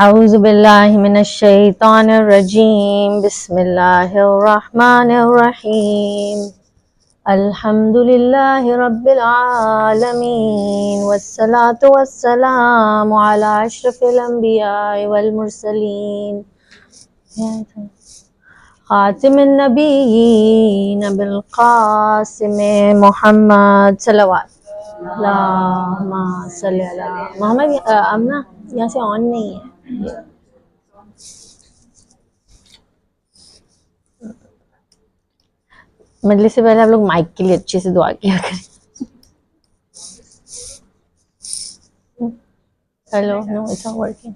أعوذ بالله من الشيطان الرجيم بسم الله الرحمن الرحيم الحمد لله رب العالمين والصلاة والسلام على أشرف الأنبياء والمرسلين خاتم النبيين بالقاسم محمد صلوات اللهم صل على मोहम्मद अमना यहाँ से ऑन नहीं है मजलिस से पहले आप लोग माइक के लिए अच्छे से दुआ किया करें hello no it's not working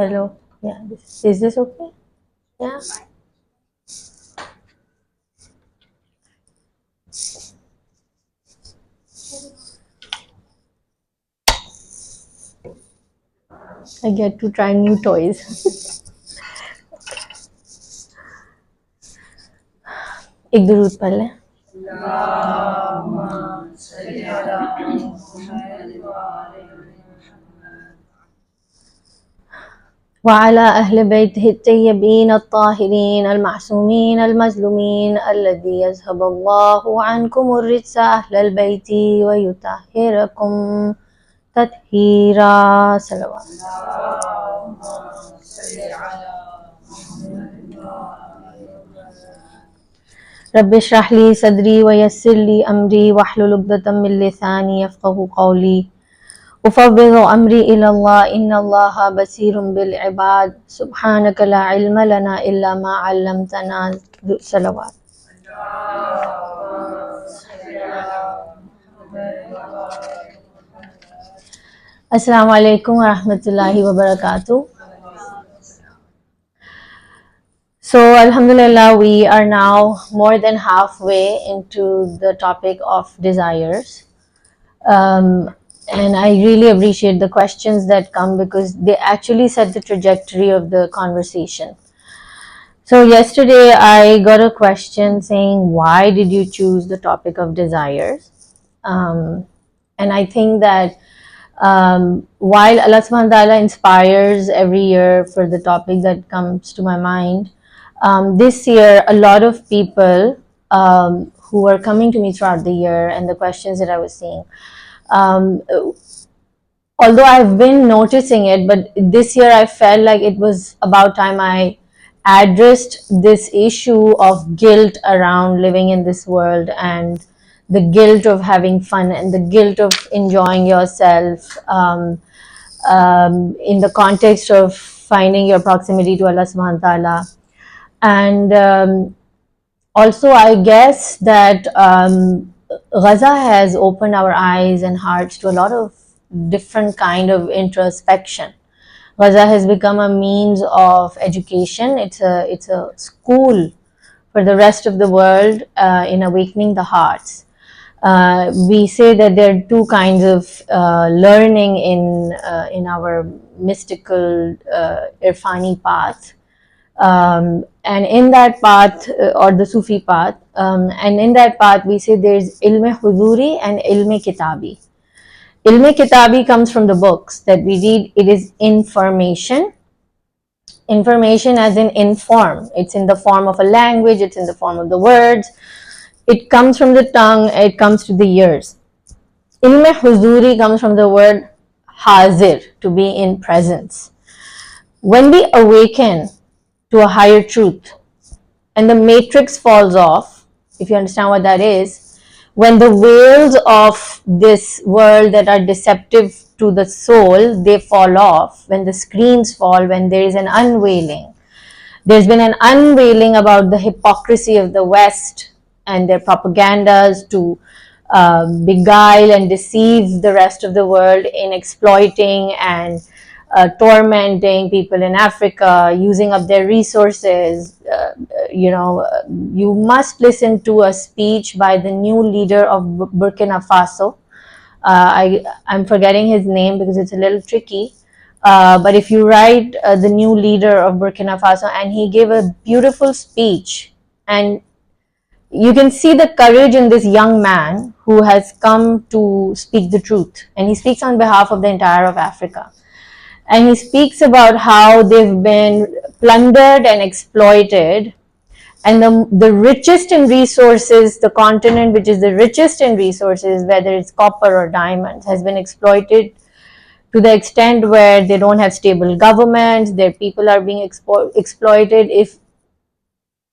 hello yeah is this okay yeah I get to try new toys. एक दुरूद पढ़ लें وعلى أهل بيته الطيبين الطاهرين المعصومين المظلومين الذي يذهب الله عنكم الرجس أهل البيت ويطهركم تطهيرا صلوات رب اشرح لي صدري ويسر لي أمري واحلل عقدة من لساني يفقهوا قولي أفوض أمري إلى الله إن الله بصير بالعباد سبحانك لا علم لنا إلا ما علمتنا صلوات Assalamu alaikum wa rahmatullahi wa barakatuh. So alhamdulillah, we are now more than halfway into the topic of desires. And I really appreciate the questions that come because they actually set the trajectory of the conversation. So yesterday I got a question saying, why did you choose the topic of desires? And I think that while Allah subhanahu wa ta'ala inspires every year for the topic that comes to my mind, this year a lot of people who were coming to me throughout the year and the questions that I was seeing, although I've been noticing it, but this year I felt like it was about time I addressed this issue of guilt around living in this world and the guilt of having fun and the guilt of enjoying yourself in the context of finding your proximity to Allah subhanahu wa ta'ala. And also I guess that Gaza has opened our eyes and hearts to a lot of different kind of introspection. Gaza has become a means of education. It's a school for the rest of the world in awakening the hearts. We say that there are two kinds of learning in our mystical irfani path, and in that path or the Sufi path, and in that path we say there's ilme huzuri and ilme kitabi. Ilme kitabi comes from the books that we read. It is information. Information as in inform. It's in the form of a language. It's in the form of the words. It comes from the tongue. It comes to the ears. Ilme huzuri comes from the word hazir, to be in presence. When we awaken to a higher truth and the matrix falls off, if you understand what that is, when the veils of this world that are deceptive to the soul, they fall off, when the screens fall, when there is an unveiling. There's been an unveiling about the hypocrisy of the West and their propagandas to beguile and deceive the rest of the world in exploiting and tormenting people in Africa, using up their resources. You must listen to a speech by the new leader of Burkina Faso. I'm forgetting his name because it's a little tricky. But if you write the new leader of Burkina Faso, and he gave a beautiful speech, and you can see the courage in this young man who has come to speak the truth, and he speaks on behalf of the entire of Africa. And he speaks about how they've been plundered and exploited, and the richest in resources, the continent which is the richest in resources, whether it's copper or diamonds, has been exploited to the extent where they don't have stable governments, their people are being exploited.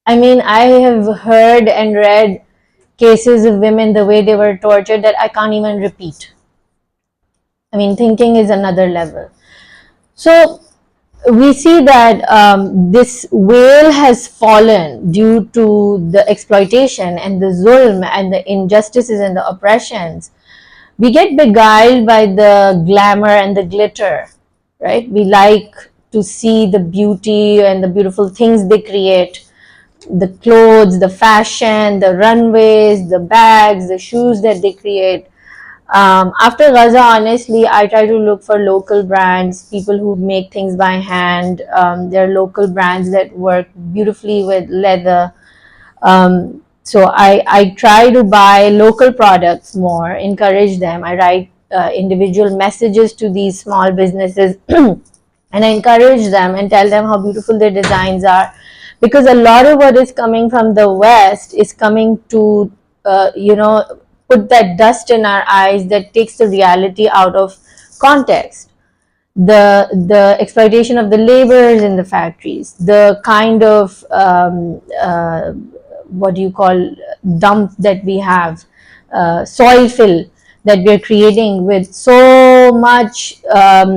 I have heard and read cases of women, the way they were tortured, that I can't even repeat. Thinking is another level. So we see that this whale has fallen due to the exploitation and the zulm and the injustices and the oppressions. We get beguiled by the glamour and the glitter, right? We like to see the beauty and the beautiful things they create, the clothes, the fashion, the runways, the bags, the shoes that they create. After Gaza, honestly, I try to look for local brands, people who make things by hand. There are local brands that work beautifully with leather. So I try to buy local products more, encourage them. I write individual messages to these small businesses and I encourage them and tell them how beautiful their designs are, because a lot of what is coming from the West is coming to put that dust in our eyes that takes the reality out of context. The exploitation of the laborers in the factories, the kind of what do you call dump that we have, soil fill that we're creating with so much stuff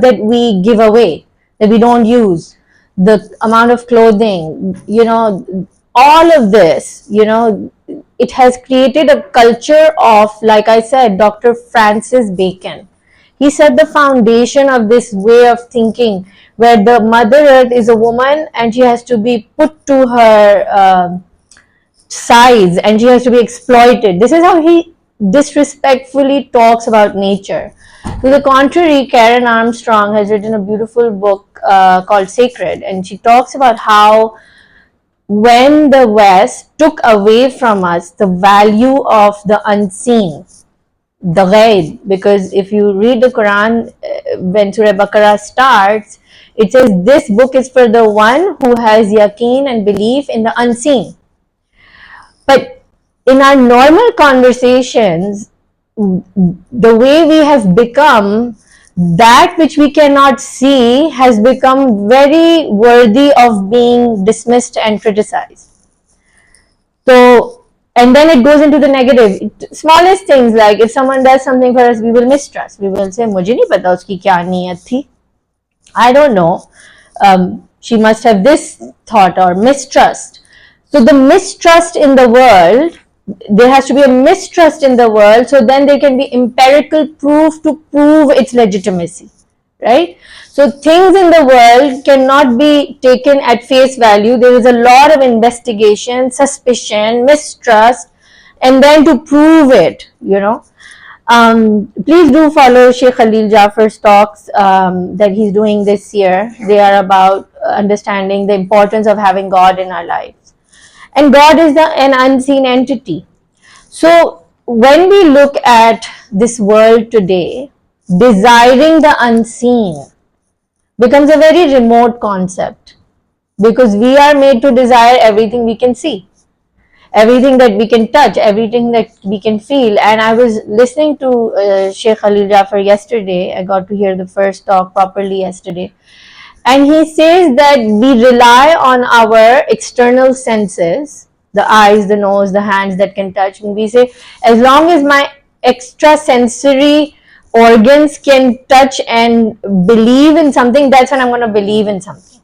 that we give away, that we don't use, the amount of clothing, all of this, it has created a culture of, like I said, Dr. Francis Bacon. He set the foundation of this way of thinking where the Mother Earth is a woman and she has to be put to her size and she has to be exploited. This is how he disrespectfully talks about nature. To the contrary, Karen Armstrong has written a beautiful book called Sacred, and she talks about how when the West took away from us the value of the unseen, the ghaib, because if you read the Quran, when Surah Baqarah starts, it says this book is for the one who has yaqeen and belief in the unseen. But in our normal conversations, the way we have become, that which we cannot see has become very worthy of being dismissed and criticized. So, and then it goes into the negative. Smallest things, like if someone does something for us, we will mistrust. We will say, "Mujhe nahi pata uski kya niyat thi. I don't know. She must have this thought," or mistrust. So the mistrust in the world, there has to be a mistrust in the world, so then there can be empirical proof to prove its legitimacy, right? So things in the world cannot be taken at face value. There is a lot of investigation, suspicion, mistrust, and then to prove it, Please do follow Sheikh Khalil Jafar's talks that he's doing this year. They are about understanding the importance of having God in our lives. And God is an unseen entity. So when we look at this world today, desiring the unseen becomes a very remote concept, because we are made to desire everything we can see, everything that we can touch, everything that we can feel. And I was listening to Sheikh Khalil Jafar yesterday. I got to hear the first talk properly yesterday. And he says that we rely on our external senses, the eyes, the nose, the hands that can touch. And we say, as long as my extrasensory organs can touch and believe in something, that's when I'm going to believe in something.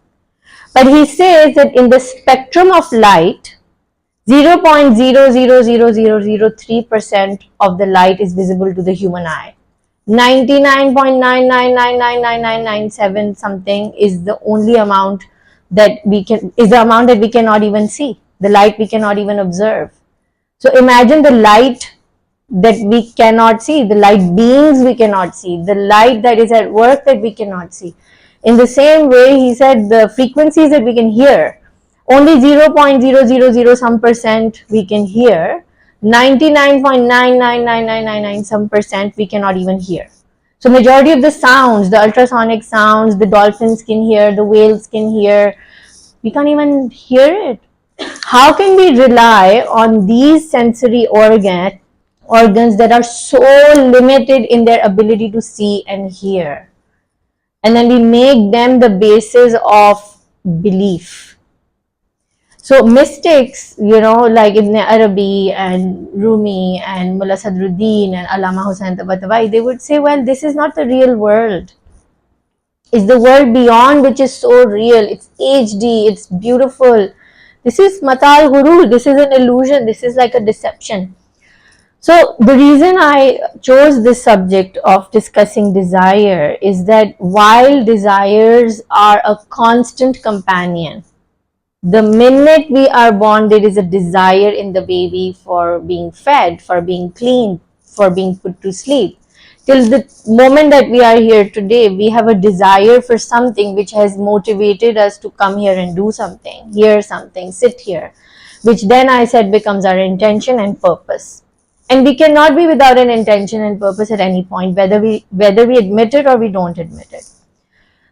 But he says that in the spectrum of light, 0.00003% of the light is visible to the human eye. 99.999999997 something is the only amount that we cannot even see, the light we cannot even observe. So imagine the light that we cannot see, the light beings we cannot see, the light that is at work that we cannot see. In the same way, he said the frequencies that we can hear, Only 0.000 some percent we can hear. 99.99999 some percent we cannot even hear. So majority of the sounds, the ultrasonic sounds, the dolphins can hear, the whales can hear, we can't even hear it. How can we rely on these sensory organs that are so limited in their ability to see and hear, and then we make them the basis of belief? So mystics, like Ibn Arabi and Rumi and Mullah Sadruddin and Allama Hussain Tabatabai, they would say, well, this is not the real world. It's the world beyond which is so real. It's HD, it's beautiful. This is matal ghurur, this is an illusion, this is like a deception. So the reason I chose this subject of discussing desire is that while desires are a constant companion, the minute we are born, there is a desire in the baby for being fed, for being cleaned, for being put to sleep. Till the moment that we are here today, we have a desire for something which has motivated us to come here and do something, hear something, sit here, which then I said becomes our intention and purpose. And we cannot be without an intention and purpose at any point, whether we admit it or we don't admit it.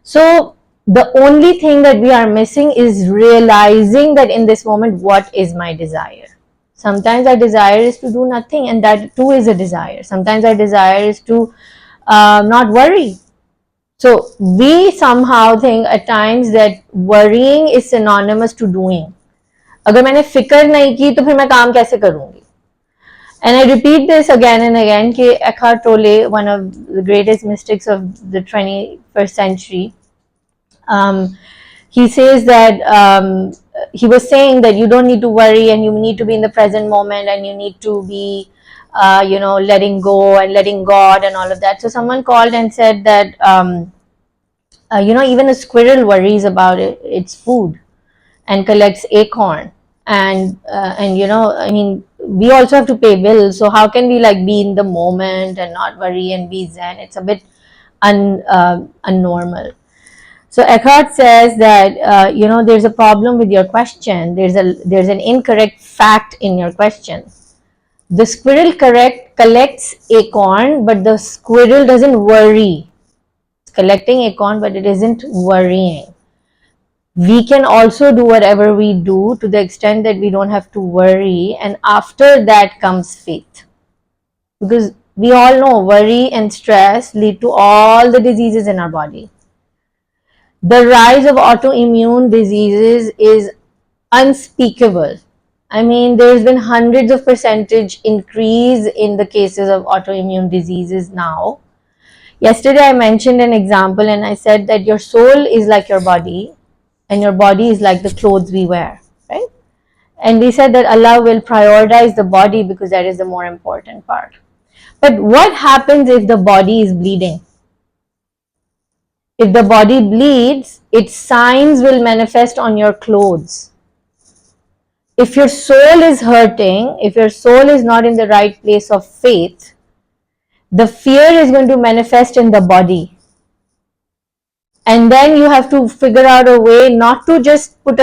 So the only thing that we are missing is realizing that in this moment, what is my desire? Sometimes our desire is to do nothing, and that too is a desire. Sometimes our desire is to not worry. So we somehow think at times that worrying is synonymous to doing. अगर मैंने फिक्र नहीं की तो फिर मैं काम कैसे करूंगी? And I repeat this again and again कि Eckhart Tolle, one of the greatest mystics of the 21st century, he says that he was saying that you don't need to worry and you need to be in the present moment and you need to be letting go and letting God and all of that. So someone called and said that even a squirrel worries about its food and collects acorn, and I mean, we also have to pay bills, so how can we like be in the moment and not worry and be zen? It's a bit unnormal. So Eckhart says that there's a problem with your question. There's an incorrect fact in your question. The squirrel collects acorn, but the squirrel doesn't worry. It's collecting acorn, but it isn't worrying. We can also do whatever we do to the extent that we don't have to worry, and after that comes faith. Because we all know worry and stress lead to all the diseases in our body. The rise of autoimmune diseases is unspeakable. I mean, there's been hundreds of percentage increase in the cases of autoimmune diseases now. Yesterday I mentioned an example and I said that your soul is like your body and your body is like the clothes we wear, right? And we said that Allah will prioritize the body because that is the more important part. But what happens if the body is bleeding? If the body bleeds, its signs will manifest on your clothes. If your soul is hurting, if your soul is not in the right place of faith, the fear is going to manifest in the body. And then you have to figure out a way not to just put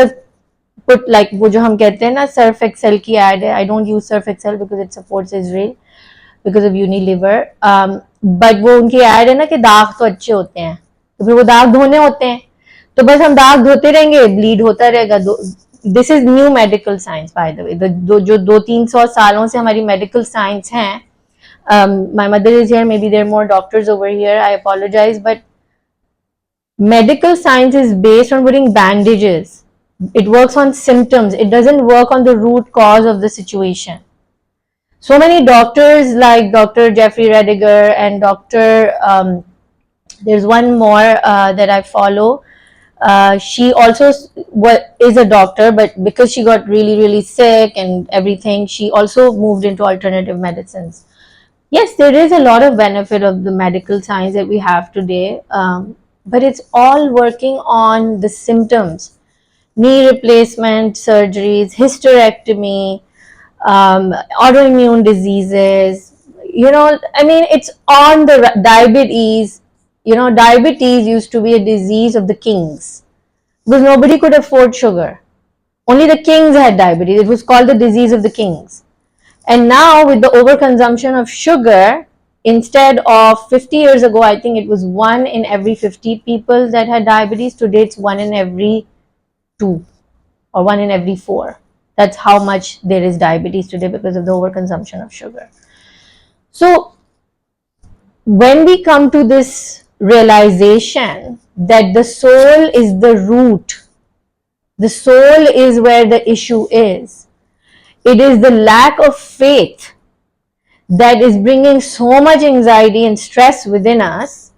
like वो जो हम कहते हैं ना Surf Excel की ad है. I don't use Surf Excel because it supports Israel because of Unilever. But वो उनकी ad है ना कि दाग तो अच्छे होते हैं, तो फिर वो दाग धोने होते हैं, तो बस हम दाग धोते रहेंगे, ब्लीड होता रहेगा. This is new medical science by the way. जो 200-300 सालों से हमारी मेडिकल साइंस हैं. My mother is here, maybe there are more doctors over here, I apologize, but medical science is based on putting bandages. It works on symptoms. It doesn't work on the root cause of the situation. So many doctors like Dr. Jeffrey Rediger and there's one more that I follow. She also is a doctor, but because she got really, really sick and everything, she also moved into alternative medicines. Yes, there is a lot of benefit of the medical science that we have today, but it's all working on the symptoms. Knee replacement surgeries, hysterectomy, autoimmune diseases, I mean, it's on the diabetes. Diabetes used to be a disease of the kings because nobody could afford sugar. Only the kings had diabetes. It was called the disease of the kings. And now with the overconsumption of sugar, instead of 50 years ago, I think it was 1 in every 50 people that had diabetes. Today it's 1 in every 2 or 1 in every 4. That's how much there is diabetes today because of the overconsumption of sugar. So when we come to this realization that the soul is the root, the soul is where the issue is. It is the lack of faith that is bringing so much anxiety and stress within us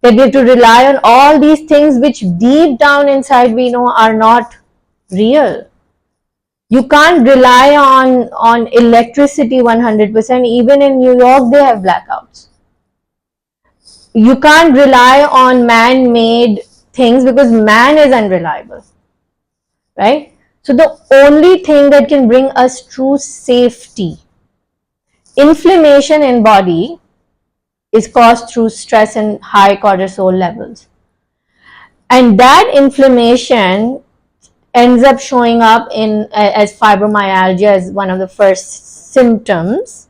that we have to rely on all these things which deep down inside we know are not real. You can't rely on electricity 100%. Even in New York, they have blackouts. You can't rely on man-made things because man is unreliable, right? So the only thing that can bring us true safety, inflammation in body, is caused through stress and high cortisol levels. And that inflammation ends up showing up in as fibromyalgia as one of the first symptoms.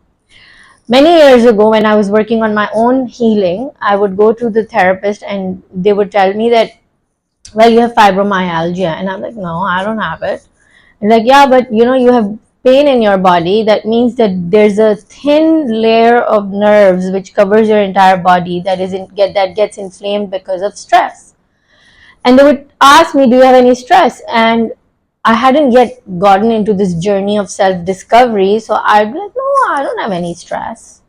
Many years ago, when I was working on my own healing, I would go to the therapist and they would tell me that, well, you have fibromyalgia. And I'm like, no, I don't have it. And like, yeah, but you have pain in your body. That means that there's a thin layer of nerves which covers your entire body that gets inflamed because of stress. And they would ask me, do you have any stress? And I hadn't yet gotten into this journey of self-discovery, so I'd be like, no, I don't have any stress.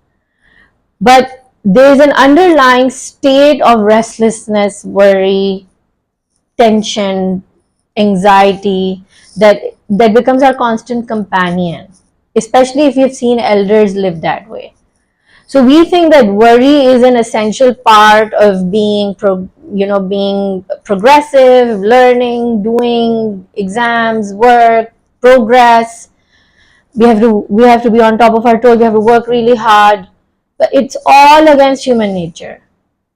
But there's an underlying state of restlessness, worry, tension, anxiety that becomes our constant companion, especially if you've seen elders live that way. So we think that worry is an essential part of being progressive, learning, doing exams, work, progress. We have to be on top of our toes. We have to work really hard. But it's all against human nature.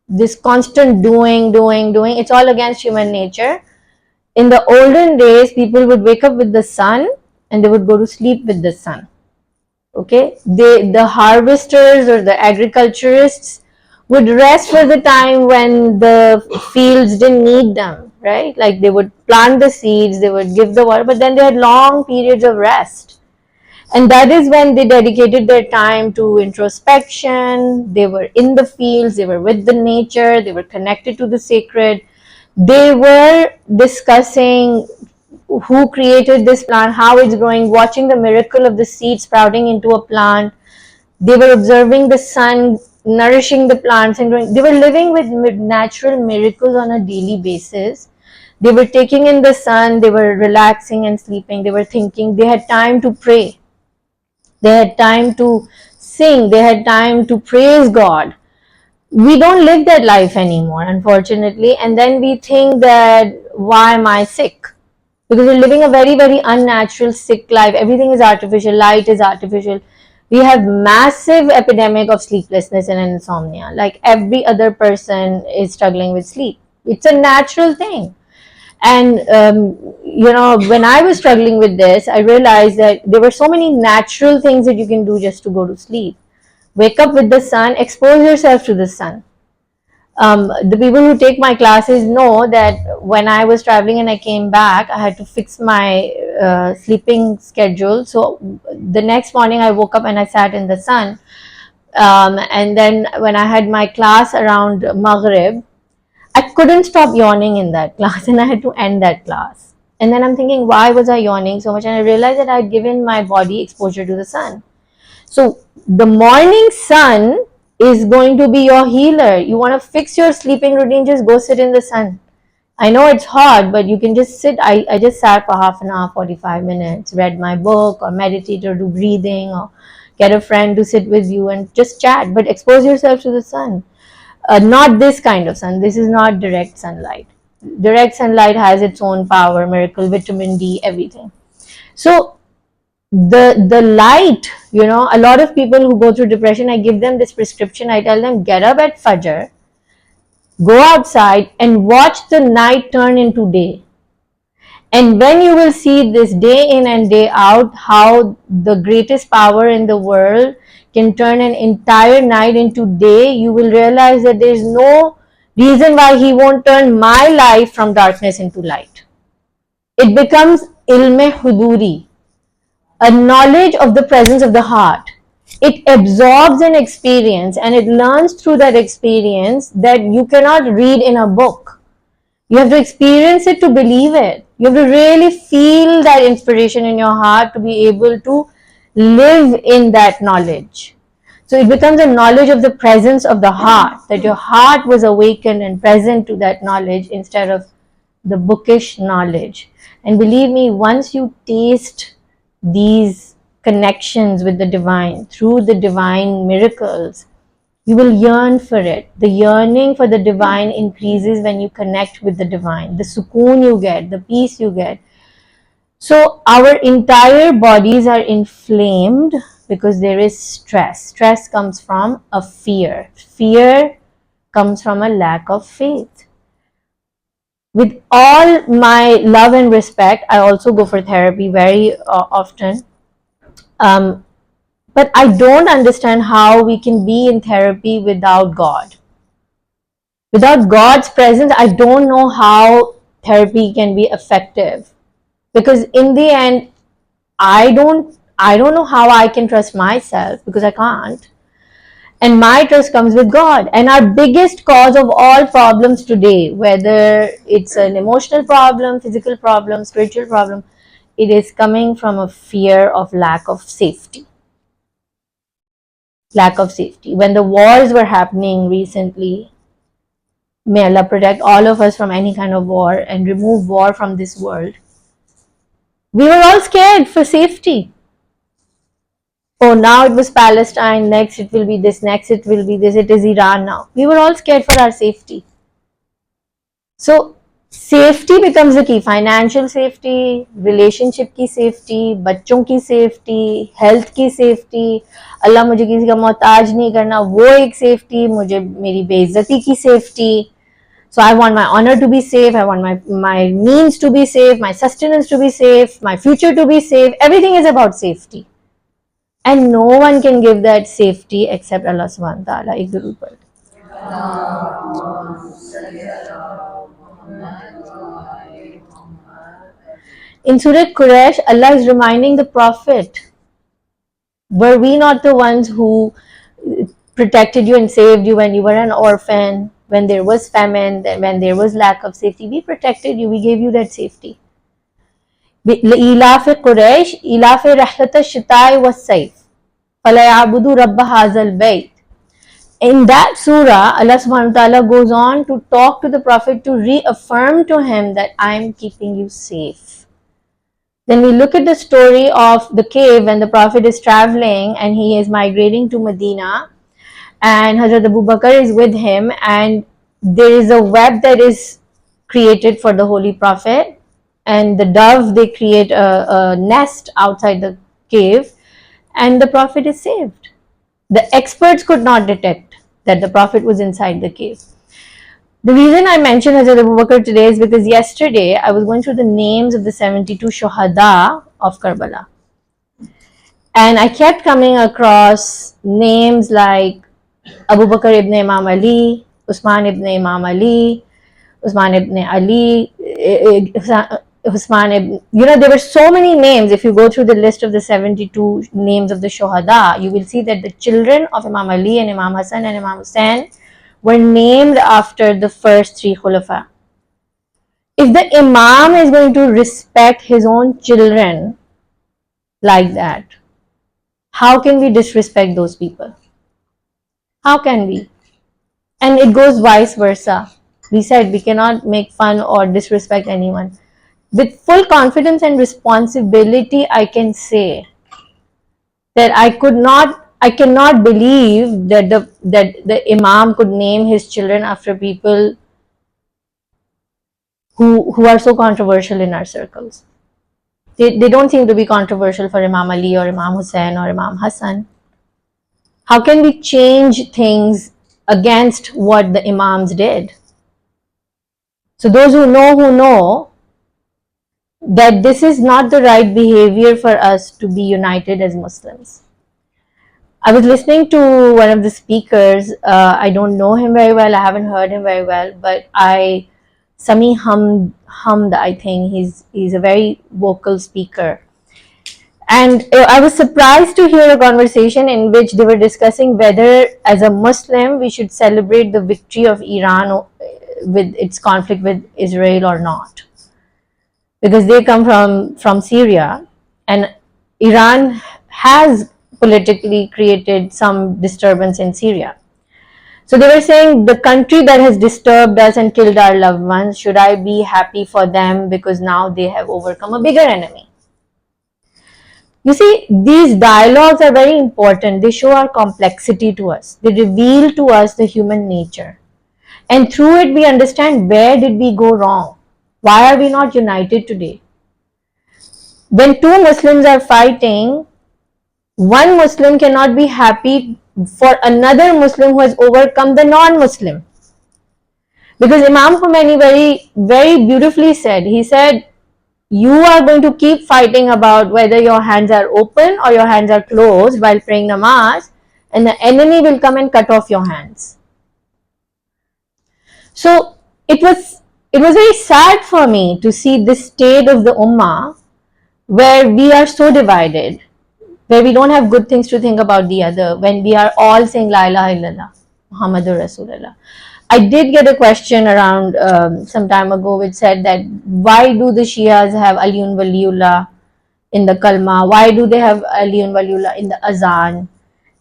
This constant doing, it's all against human nature. In the olden days, people would wake up with the sun and they would go to sleep with the sun. Okay, the harvesters or the agriculturists would rest for the time when the fields didn't need them, right? Like they would plant the seeds, they would give the water, but then they had long periods of rest. And that is when they dedicated their time to introspection. They were in the fields, they were with the nature, they were connected to the sacred. They were discussing who created this plant, how it's growing, watching the miracle of the seed sprouting into a plant. They were observing the sun nourishing the plants and growing. They were living with natural miracles on a daily basis. They were taking in the sun, they were relaxing and sleeping, they were thinking, they had time to pray, they had time to sing, they had time to praise God. We don't live that life anymore, unfortunately, and then we think that, why am I sick? Because we're living a very, very unnatural, sick life. Everything is artificial, light is artificial. We have massive epidemic of sleeplessness and insomnia. Like every other person is struggling with sleep. It's a natural thing. And when I was struggling with this, I realized that there were so many natural things that you can do just to go to sleep. Wake up with the sun, expose yourself to the sun. The people who take my classes know that when I was traveling and I came back, I had to fix my sleeping schedule. So the next morning I woke up and I sat in the sun. And then when I had my class around Maghrib, I couldn't stop yawning in that class and I had to end that class. And then I'm thinking, why was I yawning so much? And I realized that I had given my body exposure to the sun. So the morning sun is going to be your healer. You want to fix your sleeping routine, just go sit in the sun. I know it's hard, but you can just sit. I just sat for half an hour, 45 minutes, read my book or meditate or do breathing or get a friend to sit with you and just chat, but expose yourself to the sun. Not this kind of sun. This is not direct sunlight. Direct sunlight has its own power, miracle, vitamin D, everything. So the light, a lot of people who go through depression, I give them this prescription. I tell them, get up at Fajr, go outside and watch the night turn into day. And when you will see this day in and day out, how the greatest power in the world can turn an entire night into day, you will realize that there is no reason why he won't turn my life from darkness into light. It becomes ilme huduri, a knowledge of the presence of the heart. It absorbs an experience and it learns through that experience that you cannot read in a book. You have to experience it to believe it. You have to really feel that inspiration in your heart to be able to live in that knowledge. So it becomes a knowledge of the presence of the heart, that your heart was awakened and present to that knowledge instead of the bookish knowledge. And believe me, once you taste these connections with the divine through the divine miracles, you will yearn for it. The yearning for the divine increases when you connect with the divine. The sukoon you get, the peace you get. So our entire bodies are inflamed because there is stress. Stress comes from a fear. Fear comes from a lack of faith. With all my love and respect, I also go for therapy very often. But I don't understand how we can be in therapy without God. Without God's presence, I don't know how therapy can be effective. Because in the end, I don't know how I can trust myself, because I can't. And my trust comes with God. And our biggest cause of all problems today, whether it's an emotional problem, physical problem, spiritual problem, it is coming from a fear of lack of safety. Lack of safety. When the wars were happening recently, may Allah protect all of us from any kind of war and remove war from this world. We were all scared for safety. Oh, now it was Palestine, next it will be this, next it will be this, it is Iran now. We were all scared for our safety. So, safety becomes the key. Financial safety, relationship की safety, बच्चों की safety, health की safety, अल्लाह मुझे किसी का मोहताज नहीं करना, वो एक safety, मुझे मेरी बेइज्जती की safety. So I want my honor to be safe, I want my means to be safe, my sustenance to be safe, my future to be safe. Everything is about safety. And no one can give that safety except Allah subhanahu wa ta'ala. Ek durud pad. In Surah Quraysh, Allah is reminding the Prophet, were we not the ones who protected you and saved you when you were an orphan, when there was famine, when there was lack of safety? We protected you, we gave you that safety. لإيلاف قريش إيلاف رحلة الشتاء والصيف فليعبدوا رب هذا البيت. In that surah, Allah subhanahu wa ta'ala goes on to talk to the Prophet to reaffirm to him that I am keeping you safe. Then we look at the story of the cave when the Prophet is traveling and he is migrating to Medina, and Hazrat Abu Bakr is with him, and there is a web that is created for the Holy Prophet, and the dove, they create a nest outside the cave, and the Prophet is saved. The experts could not detect that the Prophet was inside the cave. The reason I mentioned Hazrat Abu Bakr today is because yesterday I was going through the names of the 72 Shuhada of Karbala. And I kept coming across names like Abu Bakr ibn Imam Ali, Usman ibn Imam Ali, Usman ibn Ali, Usman ibn, there were so many names. If you go through the list of the 72 names of the Shuhada, you will see that the children of Imam Ali and Imam Hassan and Imam Hussain were named after the first three Khulafa. If the Imam is going to respect his own children like that, how can we disrespect those people? How can we? And it goes vice versa. We said we cannot make fun or disrespect anyone. With full confidence and responsibility, I can say that I cannot believe that the Imam could name his children after people who are so controversial in our circles. They don't seem to be controversial for Imam Ali or Imam Hussain or Imam Hassan. How can we change things against what the Imams did? So those who know, that this is not the right behavior for us to be united as Muslims. I was listening to one of the speakers. I don't know him very well. I haven't heard him very well, but Sami Hamd. I think he's a very vocal speaker. And I was surprised to hear a conversation in which they were discussing whether, as a Muslim, we should celebrate the victory of Iran with its conflict with Israel or not, because they come from Syria, and Iran has politically created some disturbance in Syria. So they were saying, the country that has disturbed us and killed our loved ones, should I be happy for them because now they have overcome a bigger enemy? You see, these dialogues are very important. They show our complexity to us. They reveal to us the human nature. And through it, we understand, where did we go wrong? Why are we not united today? When two Muslims are fighting, one Muslim cannot be happy for another Muslim who has overcome the non-Muslim. Because Imam Khomeini very beautifully said, he said, you are going to keep fighting about whether your hands are open or your hands are closed while praying namaz, and the enemy will come and cut off your hands. So it was very sad for me to see this state of the ummah, where we are so divided, where we don't have good things to think about the other, when we are all saying La ilaha illallah, Muhammadur Rasulullah. I did get a question around some time ago which said that, why do the Shias have Aliyun Waliullah in the Kalma? Why do they have Aliyun Waliullah in the Azan?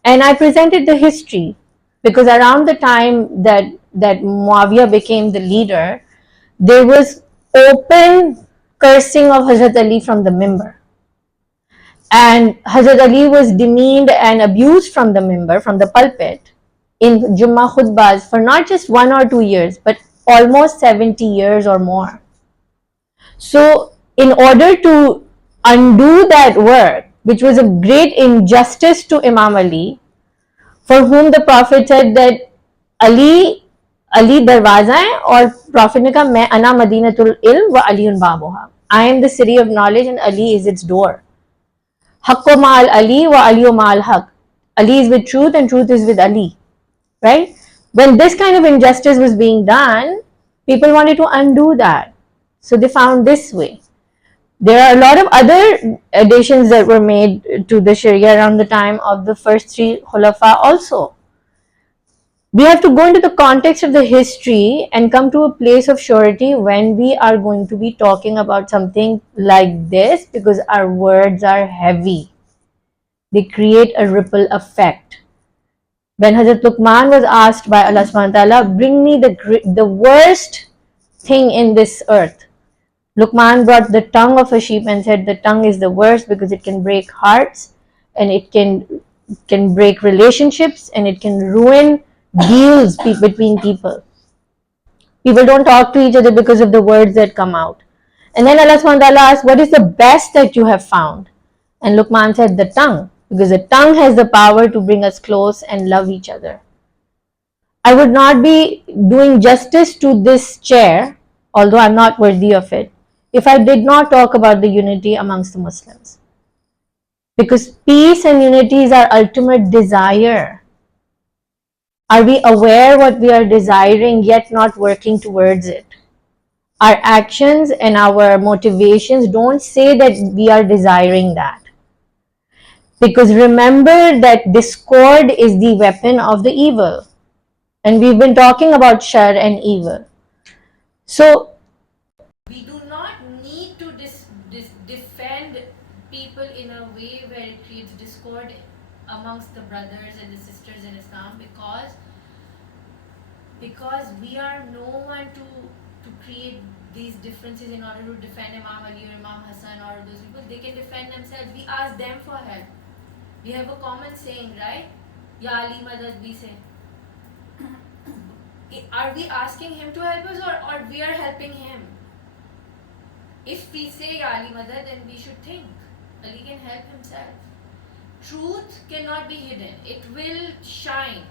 And I presented the history, because around the time that Muawiyah became the leader, there was open cursing of Hazrat Ali from the mimbar. And Hazrat Ali was demeaned and abused from the mimbar, from the pulpit, in Jummah khutbahs for not just 1 or 2 years, but almost 70 years or more. So, in order to undo that work, which was a great injustice to Imam Ali, for whom the Prophet said that Ali darwaza hai, और Prophet ने कहा मैं ana madinatul ilm wa aliyun babuha. I am the city of knowledge and Ali is its door. Haqqo ma'al Ali wa aliyu ma'al haq. Ali is with truth and truth is with Ali. Right? When this kind of injustice was being done, people wanted to undo that. So they found this way. There are a lot of other additions that were made to the Sharia around the time of the first three Khulafa also. We have to go into the context of the history and come to a place of surety when we are going to be talking about something like this, because our words are heavy. They create a ripple effect. When Hazrat Luqman was asked by Allah subhanahu wa ta'ala, bring me the worst thing in this earth, Luqman brought the tongue of a sheep and said the tongue is the worst because it can break hearts, and it can break relationships, and it can ruin deals between people. People don't talk to each other because of the words that come out. And then Allah subhanahu wa ta'ala asked, what is the best that you have found? And Luqman said, the tongue, because the tongue has the power to bring us close and love each other. I would not be doing justice to this chair, although I'm not worthy of it, if I did not talk about the unity amongst the Muslims. Because peace and unity is our ultimate desire. Are we aware what we are desiring yet not working towards it? Our actions and our motivations don't say that we are desiring that. Because remember that discord is the weapon of the evil. And we've been talking about shar and evil. So, we do not need to defend people in a way where it creates discord amongst the brothers and the sisters in Islam, because we are no one to create these differences in order to defend Imam Ali or Imam Hassan or those people. They can defend themselves. We ask them for help. We have a common saying, right? Ya Ali Madad we say. Are we asking him to help us, or we are helping him? If we say Ya Ali Madad, then we should think Ali can help himself. Truth cannot be hidden. It will shine.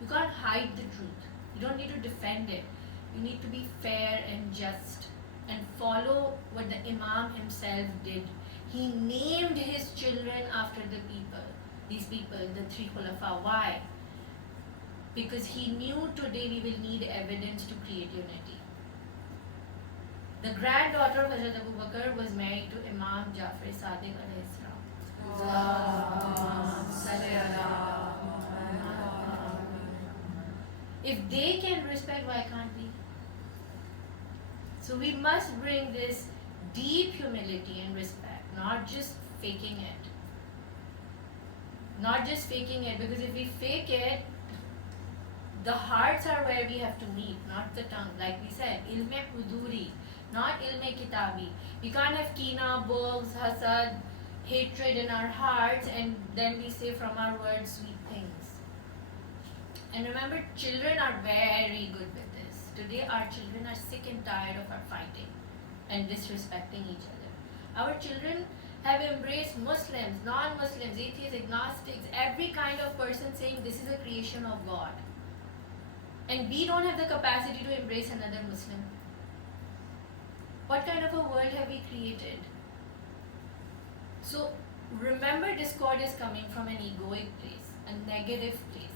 You can't hide the truth. You don't need to defend it. You need to be fair and just. and follow what the Imam himself did. He named his children after these people, the three Khulafa. Why? Because he knew today we will need evidence to create unity. The granddaughter of Hazrat Abu Bakr was married to Imam Jafar Sadiq alayhi salam. If they can respect, why can't we? So we must bring this deep humility and respect, not just faking it. Not just faking it, because if we fake it, the hearts are where we have to meet, not the tongue. Like we said, ilme huduri, not ilme kitabi. We can't have kina, bughz, hasad, hatred in our hearts, and then we say from our words sweet things. And remember, children are very good with this. Today our children are sick and tired of our fighting and disrespecting each other. Our children have embraced Muslims, non-Muslims, atheists, agnostics, every kind of person saying this is a creation of God. And we don't have the capacity to embrace another Muslim. What kind of a world have we created? So remember, discord is coming from an egoic place, a negative place.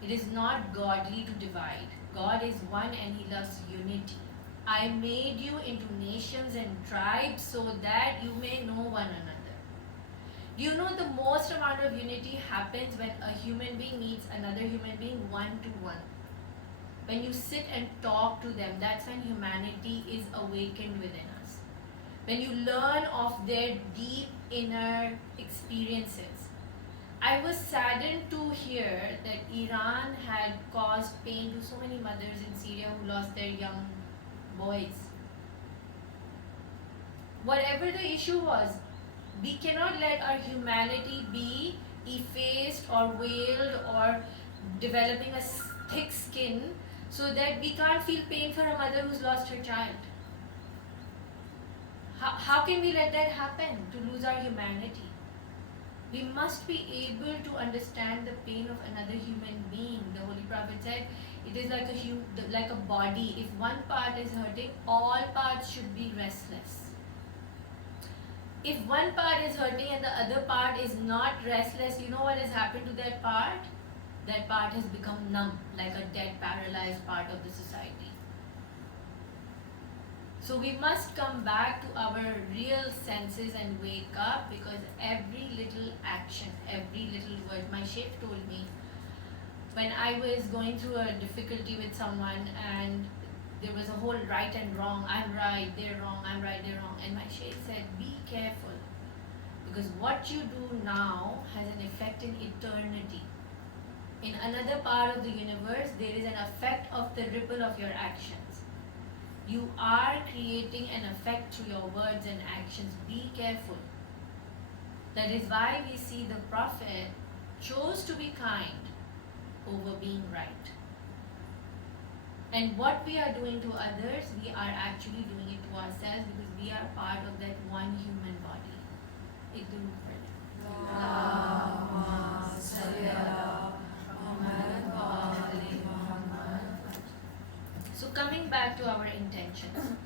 It is not godly to divide. God is one and He loves unity. I made you into nations and tribes so that you may know one another. Do you know the most amount of unity happens when a human being meets another human being one to one? When you sit and talk to them, that's when humanity is awakened within us. When you learn of their deep inner experiences. I was saddened to hear that Iran had caused pain to so many mothers in Syria who lost their young boys. Whatever the issue was, we cannot let our humanity be effaced or veiled or developing a thick skin so that we can't feel pain for a mother who's lost her child. How can we let that happen, to lose our humanity? We must be able to understand the pain of another human being. The Holy Prophet said, it is like a body. If one part is hurting, all parts should be restless. If one part is hurting and the other part is not restless, you know what has happened to that part? That part has become numb, like a dead, paralyzed part of the society. So we must come back to our real senses and wake up, because every little action, every little word, my Sheikh told me, when I was going through a difficulty with someone and there was a whole right and wrong, I'm right, they're wrong, I'm right, they're wrong, and my Sheikh said, be careful, because what you do now has an effect in eternity. In another part of the universe, there is an effect of the ripple of your actions. You are creating an effect through your words and actions. Be careful. That is why we see the Prophet chose to be kind over being right. And what we are doing to others, we are actually doing it to ourselves, because we are part of that one human body. Ekdum So coming back to our intentions,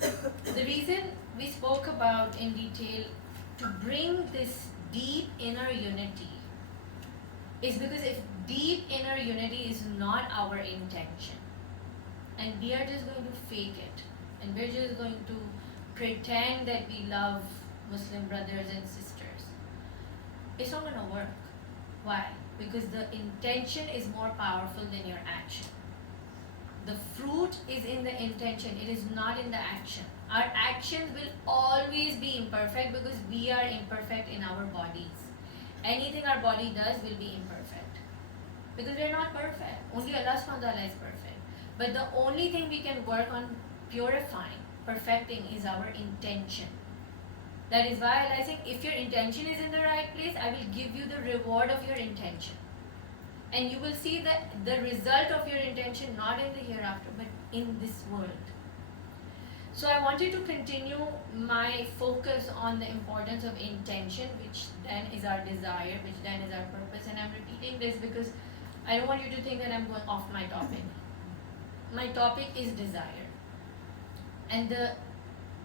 the reason we spoke about in detail to bring this deep inner unity is because if deep inner unity is not our intention, and we are just going to fake it, and we're just going to pretend that we love Muslim brothers and sisters, it's not going to work. Why? Because the intention is more powerful than your action. The fruit is in the intention, it is not in the action. Our actions will always be imperfect because we are imperfect in our bodies. Anything our body does will be imperfect, because we are not perfect. Only Allah subhanahu wa ta'ala is perfect. But the only thing we can work on purifying, perfecting, is our intention. That is why Allah is saying, if your intention is in the right place, I will give you the reward of your intention. And you will see that the result of your intention not in the hereafter, but in this world. So I wanted to continue my focus on the importance of intention, which then is our desire, which then is our purpose. And I'm repeating this because I don't want you to think that I'm going off my topic. My topic is desire. And the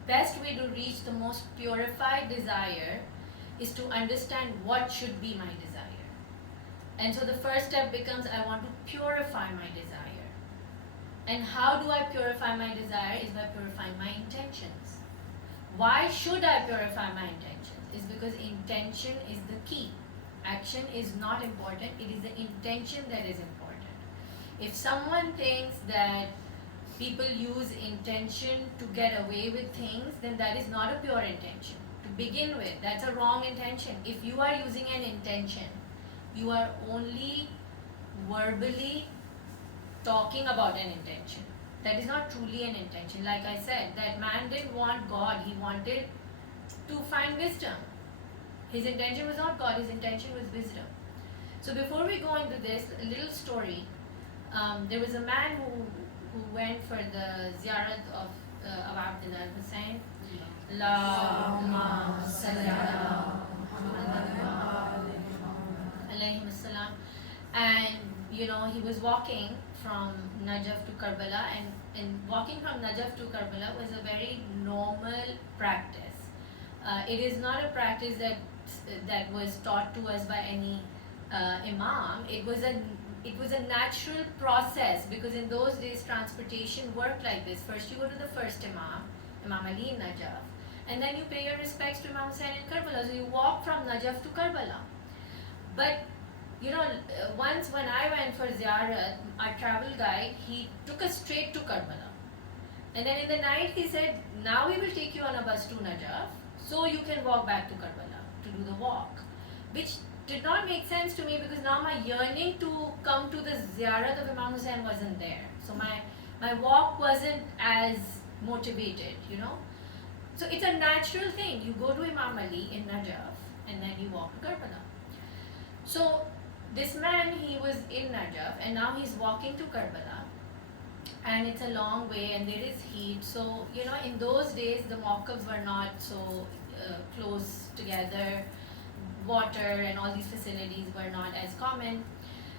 best way to reach the most purified desire is to understand what should be my desire. And so the first step becomes, I want to purify my desire. And how do I purify my desire? Is by purifying my intentions. Why should I purify my intentions? Is because intention is the key. Action is not important, it is the intention that is important. If someone thinks that people use intention to get away with things, then that is not a pure intention. To begin with, that's a wrong intention. If you are using an intention, you are only verbally talking about an intention. That is not truly an intention. Like I said, that man didn't want God, he wanted to find wisdom. His intention was not God, his intention was wisdom. So before we go into this, a little story. There was a man who went for the ziyarat of Abdullah Hussain. Allahumma salli ala Muhammad alayhi salam. And he was walking from Najaf to Karbala, and walking from Najaf to Karbala was a very normal practice. It is not a practice that was taught to us by any imam. It was a natural process, because in those days transportation worked like this. First you go to the first Imam Ali in Najaf, and then you pay your respects to Imam Hussain in Karbala. So you walk from Najaf to Karbala. But once when I went for ziyarat, our travel guide, he took us straight to Karbala. And then in the night he said, now we will take you on a bus to Najaf, so you can walk back to Karbala to do the walk. Which did not make sense to me, because now my yearning to come to the ziyarat of Imam Hussain wasn't there. So my walk wasn't as motivated, So it's a natural thing. You go to Imam Ali in Najaf and then you walk to Karbala. So this man, he was in Najaf and now he's walking to Karbala, and it's a long way and there is heat. So in those days the mawqifs were not so close together. Water and all these facilities were not as common.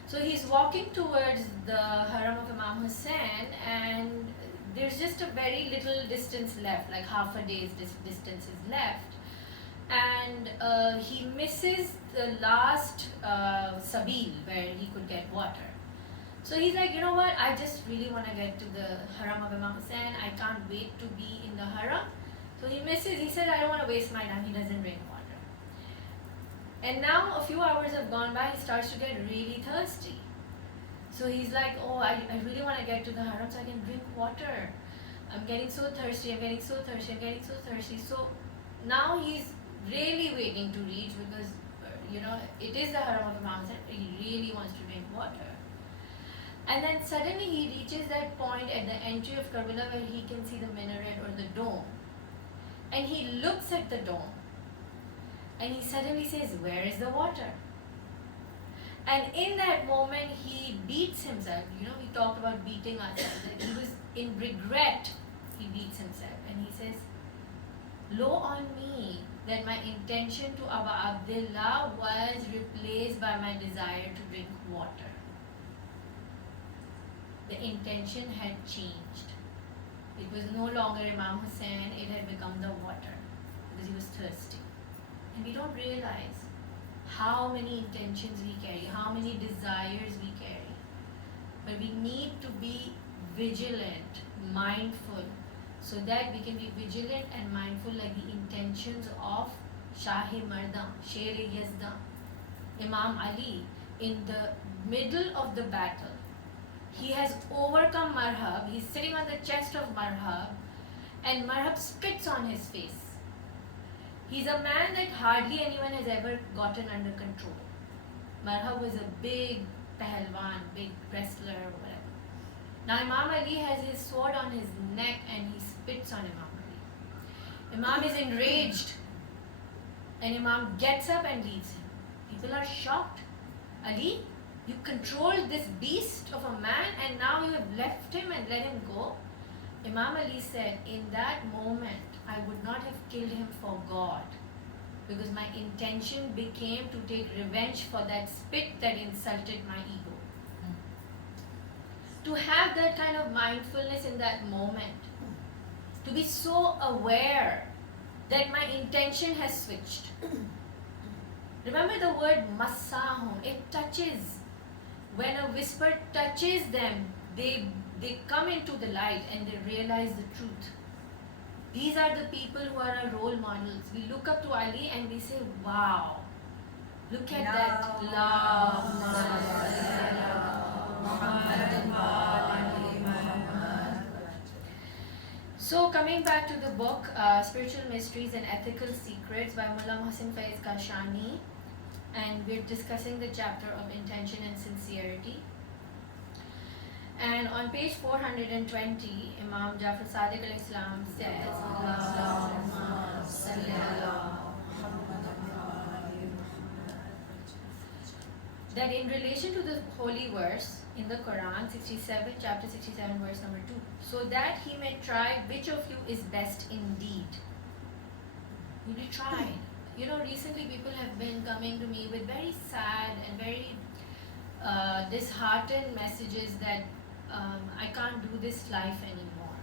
So he's walking towards the Haram of Imam Hussain, and there's just a very little distance left, like half a day's distance is left. And he misses the last sabil where he could get water. So he's like, what, I just really want to get to the Haram of Imam Hussain. I can't wait to be in the Haram. So he misses, he said, I don't want to waste my time. He doesn't drink water. And now a few hours have gone by, he starts to get really thirsty. So he's like, oh, I really want to get to the Haram so I can drink water. I'm getting so thirsty, I'm getting so thirsty, I'm getting so thirsty. So now he's really waiting to reach, because it is the Haram of Imam Hussain. He really wants to drink water. And then suddenly he reaches that point at the entry of Karbala where he can see the minaret or the dome. And he looks at the dome. And he suddenly says, where is the water? And in that moment, he beats himself. We talked about beating ourselves. He was in regret, he beats himself. And he says, lo on me, that my intention to Aba Abdullah was replaced by my desire to drink water. The intention had changed. It was no longer Imam Hussain, it had become the water, because he was thirsty. And we don't realize how many intentions we carry, how many desires we carry. But we need to be vigilant, mindful, so that we can be vigilant and mindful like the intentions of Shah-e Mardam, Sher-e Yazdam, Imam Ali. In the middle of the battle, he has overcome Marhab, he's sitting on the chest of Marhab, and Marhab spits on his face. He's a man that hardly anyone has ever gotten under control. Marhab was a big pahalwan, big wrestler or whatever. Now Imam Ali has his sword on his neck and he spits on Imam Ali. Imam is enraged and Imam gets up and leaves him. People are shocked. Ali, you controlled this beast of a man and now you have left him and let him go? Imam Ali said, in that moment, I would not have killed him for God, because my intention became to take revenge for that spit that insulted my ego. To have that kind of mindfulness in that moment To be so aware that my intention has switched. Remember the word masahum, it touches. When a whisper touches them, they come into the light and they realize the truth. These are the people who are our role models. We look up to Ali and we say, wow, look at that love. So coming back to the book, Spiritual Mysteries and Ethical Secrets by Mullah Mohsin Faiz Kashani, and we're discussing the chapter of intention and sincerity. And on page 420, Imam Jafar Sadiq al-Islam says, that in relation to the holy verse in the Quran, 67, chapter 67, verse number 2, so that he may try which of you is best indeed. You will try. You know, recently people have been coming to me with very sad and very disheartened messages that I can't do this life anymore.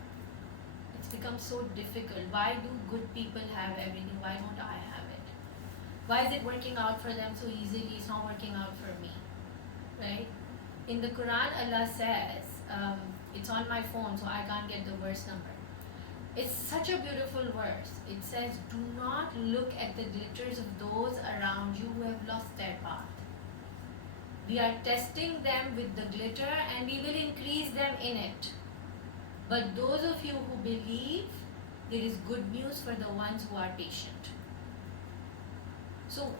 It's become so difficult. Why do good people have everything? Why don't I have it? Why is it working out for them so easily? It's not working out for me, right? In the Quran, Allah says, it's on my phone, so I can't get the verse number. It's such a beautiful verse. It says, do not look at the glitters of those around you who have lost their path. We are testing them with the glitter and we will increase them in it. But those of you who believe, there is good news for the ones who are patient. So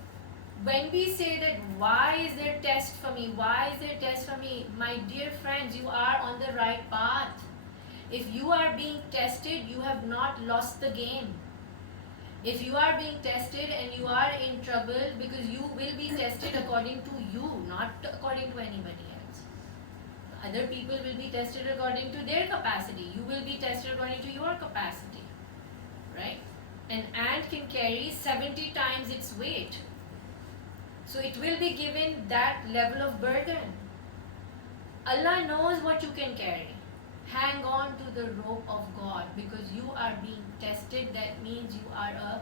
when we say that, why is there test for me? Why is there test for me? My dear friends, you are on the right path. If you are being tested, you have not lost the game. If you are being tested and you are in trouble, because you will be tested according to you, not according to anybody else. Other people will be tested according to their capacity. You will be tested according to your capacity, right? An ant can carry 70 times its weight. So it will be given that level of burden. Allah knows what you can carry. Hang on to the rope of God, because you are being tested. That means you are a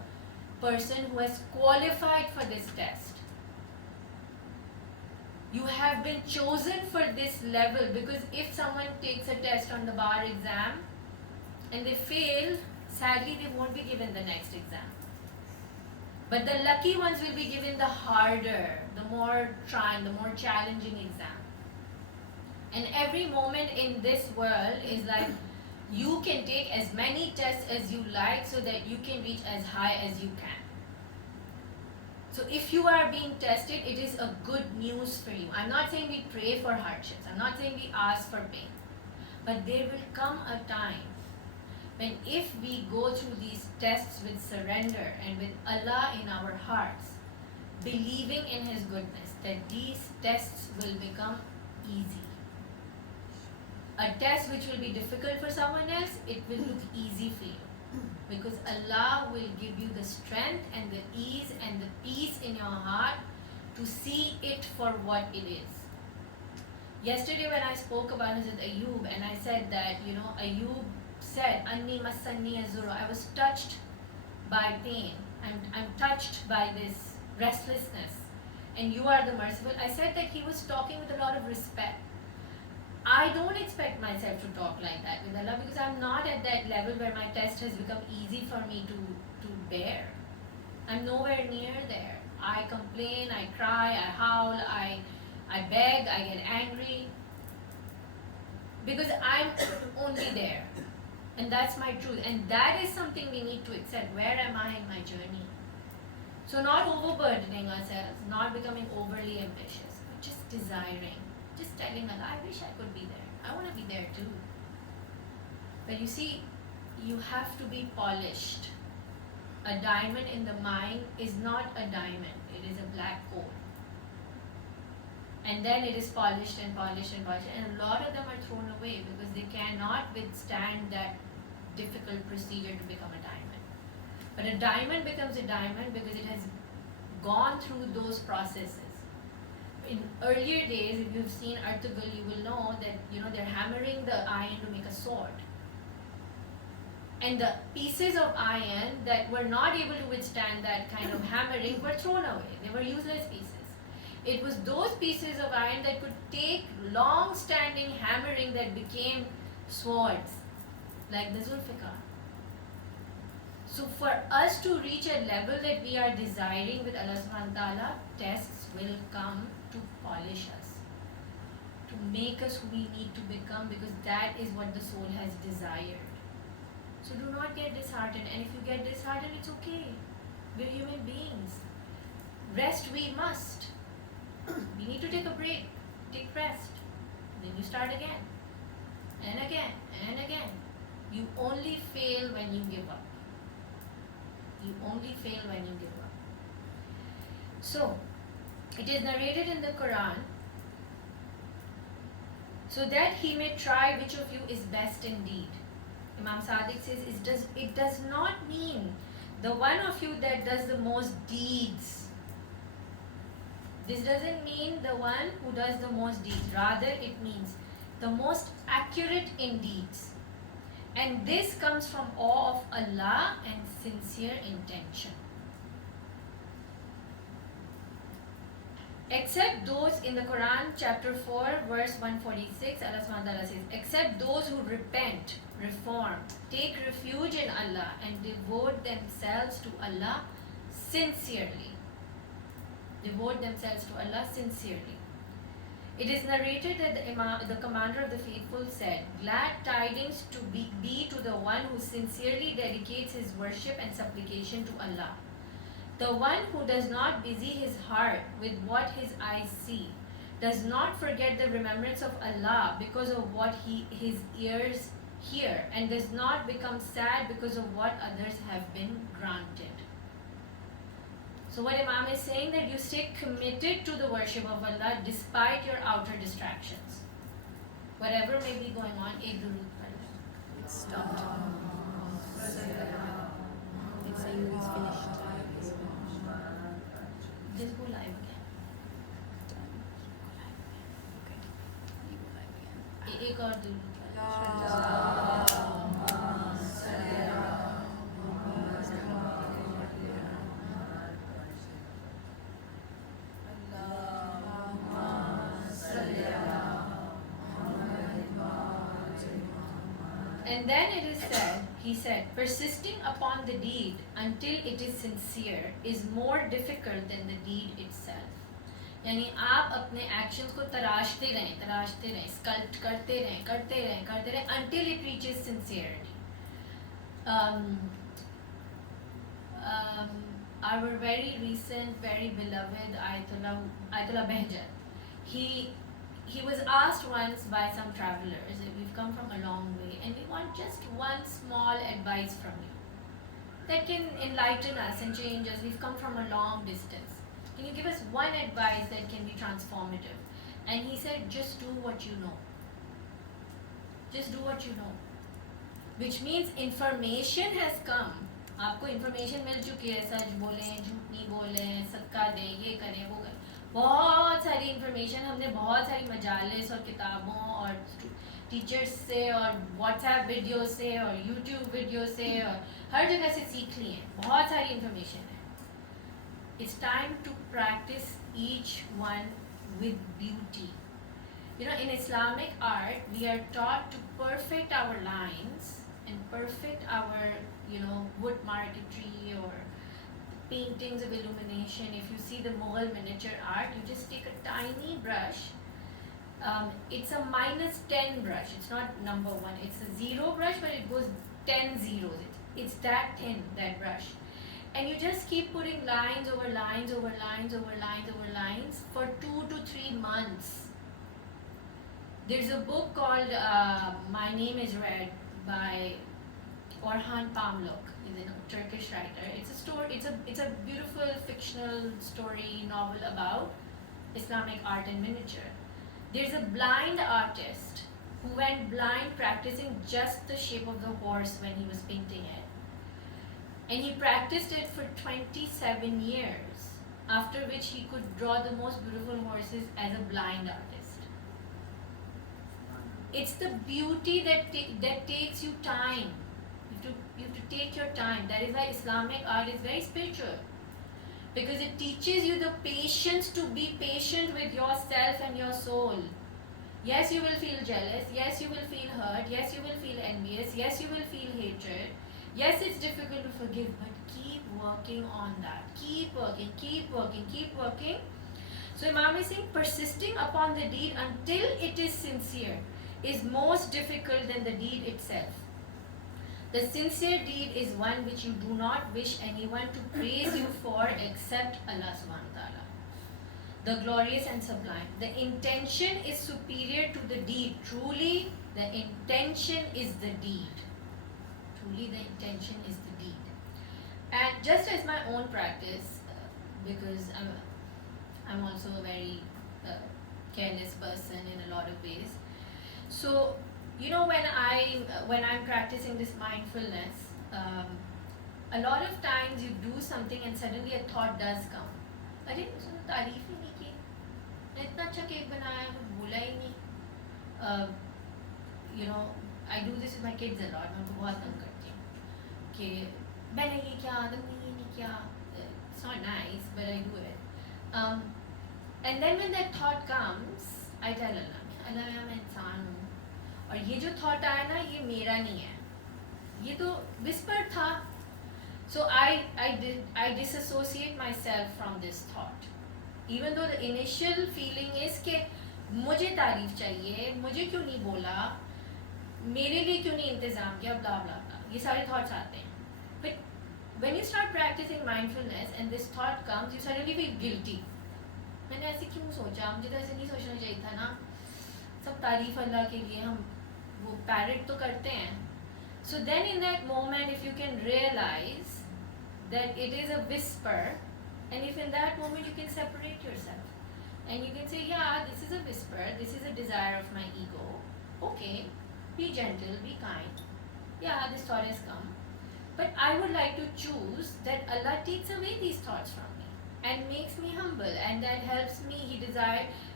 person who has qualified for this test. You have been chosen for this level, because if someone takes a test on the bar exam and they fail, sadly they won't be given the next exam. But the lucky ones will be given the harder, the more trying, the more challenging exam. And every moment in this world is like, you can take as many tests as you like so that you can reach as high as you can. So if you are being tested, it is a good news for you. I'm not saying we pray for hardships. I'm not saying we ask for pain. But there will come a time when if we go through these tests with surrender and with Allah in our hearts, believing in His goodness, that these tests will become easy. A test which will be difficult for someone else, it will look easy for you. Because Allah will give you the strength and the ease and the peace in your heart to see it for what it is. Yesterday when I spoke about Hazrat Ayub, and I said that, Ayub said, Anni masanni azuru, I was touched by pain. I'm touched by this restlessness. And you are the merciful. I said that he was talking with a lot of respect. I don't expect myself to talk like that with Allah, because I'm not at that level where my test has become easy for me to bear. I'm nowhere near there. I complain, I cry, I howl, I beg, I get angry. Because I'm only there. And that's my truth. And that is something we need to accept. Where am I in my journey? So not overburdening ourselves, not becoming overly ambitious, but just desiring. Just telling Allah, I wish I could be there. I want to be there too. But you see, you have to be polished. A diamond in the mind is not a diamond. It is a black coal. And then it is polished and polished and polished. And a lot of them are thrown away because they cannot withstand that difficult procedure to become a diamond. But a diamond becomes a diamond because it has gone through those processes. In earlier days, if you've seen Artugal, you will know that they're hammering the iron to make a sword. And the pieces of iron that were not able to withstand that kind of hammering were thrown away. They were useless pieces. It was those pieces of iron that could take long-standing hammering that became swords, like the Zulfikar. So for us to reach a level that we are desiring with Allah subhanahu wa ta'ala, tests will come to polish us, to make us who we need to become, because that is what the soul has desired. So do not get disheartened, and if you get disheartened, it's okay. We're human beings. Rest we must. We need to take a break, take rest. Then you start again, and again, and again. You only fail when you give up. You only fail when you give up. So, it is narrated in the Quran, so that he may try which of you is best indeed. Imam Sadiq says it does not mean the one of you that does the most deeds. This doesn't mean the one who does the most deeds. Rather, it means the most accurate in deeds. And this comes from awe of Allah and sincere intention. Except those in the Quran, chapter 4, verse 146, Allah subhanahu wa ta'ala says, except those who repent, reform, take refuge in Allah, and devote themselves to Allah sincerely. Devote themselves to Allah sincerely. It is narrated that the commander of the faithful said, glad tidings to be to the one who sincerely dedicates his worship and supplication to Allah. The one who does not busy his heart with what his eyes see, does not forget the remembrance of Allah because of what his ears hear, and does not become sad because of what others have been granted. So what Imam is saying, that you stay committed to the worship of Allah despite your outer distractions. Whatever may be going on, ek durood par le. It's stopped. It's saying it's finished. Just go live again. Good. You go live again. Ek aur durood par le. And then it is said, he said, persisting upon the deed until it is sincere is more difficult than the deed itself. यानी आप अपने actions को तराशते रहें, sculpt करते रहें until it reaches sincerity. Our very recent, very beloved Ayatollah Behjat, he was asked once by some travelers, we've come from a long way and we want just one small advice from you that can enlighten us and change us. We've come from a long distance. Can you give us one advice that can be transformative? And he said, just do what you know. Just do what you know. Which means information has come. आपको information मिल चुकी है, सच बोलें, झूठ नहीं बोलें, सदका दें, ये करें, वो करें. बहुत सारी इन्फॉर्मेशन हमने बहुत सारी मजालिस और किताबों और टीचर्स से और व्हाट्सएप वीडियो से और यूट्यूब वीडियो से और हर जगह से सीख ली हैं. बहुत सारी इन्फॉर्मेशन है. It's time to practice each one with beauty. You know, in Islamic art, we are taught to perfect our lines and perfect our, wood marquetry or paintings of illumination. If you see the Mughal miniature art, you just take a tiny brush. It's a -10 brush. It's not number 1. It's a 0 brush, but it goes 10 zeros. It's that thin, that brush. And you just keep putting lines over lines over lines over lines over lines for 2 to 3 months. There's a book called My Name is Red by Orhan Pamuk. He's a Turkish writer. It's a story. It's a beautiful fictional story novel about Islamic art and miniature. There's a blind artist who went blind practicing just the shape of the horse when he was painting it. And he practiced it for 27 years, after which he could draw the most beautiful horses as a blind artist. It's the beauty that takes you time. You have to take your time. That is why Islamic art is very spiritual, because it teaches you the patience to be patient with yourself and your soul. Yes, you will feel jealous. Yes, you will feel hurt. Yes, you will feel envious. Yes, you will feel hatred. Yes, it's difficult to forgive, but keep working on that. Keep working, keep working, keep working. So Imam is saying persisting upon the deed until it is sincere is most difficult than the deed itself. The sincere deed is one which you do not wish anyone to praise you for except Allah subhanahu wa ta'ala, the glorious and sublime. The intention is superior to the deed. Truly, the intention is the deed. Truly, the intention is the deed. And just as my own practice, because I'm also a very careless person in a lot of ways. So, you know, when I'm practicing this mindfulness, a lot of times you do something and suddenly a thought does come. अरे उसने तारीफ ही नहीं की, इतना अच्छा cake बनाया, कुछ बोला ही नहीं. You know, I do this with my kids a lot. मैं उनको बहुत तंग करती हूँ कि मैंने ये किया, तुमने ये नहीं किया. It's not nice, but I do it. And then when that thought comes, I tell Allah, मैं इंसान हूँ, और ये जो thought आया ना, ये मेरा नहीं है, ये तो whisper था. So I disassociate myself from this thought, even though the initial feeling is कि मुझे तारीफ चाहिए, मुझे क्यों नहीं बोला, मेरे लिए क्यों नहीं इंतज़ाम किया, blah blah blah. ये सारे thoughts आते हैं. But when you start practicing mindfulness and this thought comes, you suddenly feel guilty. मैंने ऐसे क्यों सोचा, मुझे तो ऐसे नहीं सोचना चाहिए था ना. सब तारीफ अल्लाह के लिए हम वो पैरट तो करते हैं. So then in that moment, if you can realize that it is a whisper, and if in that moment you can separate yourself and you can say, yeah, this is a whisper, this is a desire of my ego, okay, be gentle, be kind, yeah, this thought has come, but I would like to choose that Allah takes away these thoughts from me and makes me humble, and that helps me,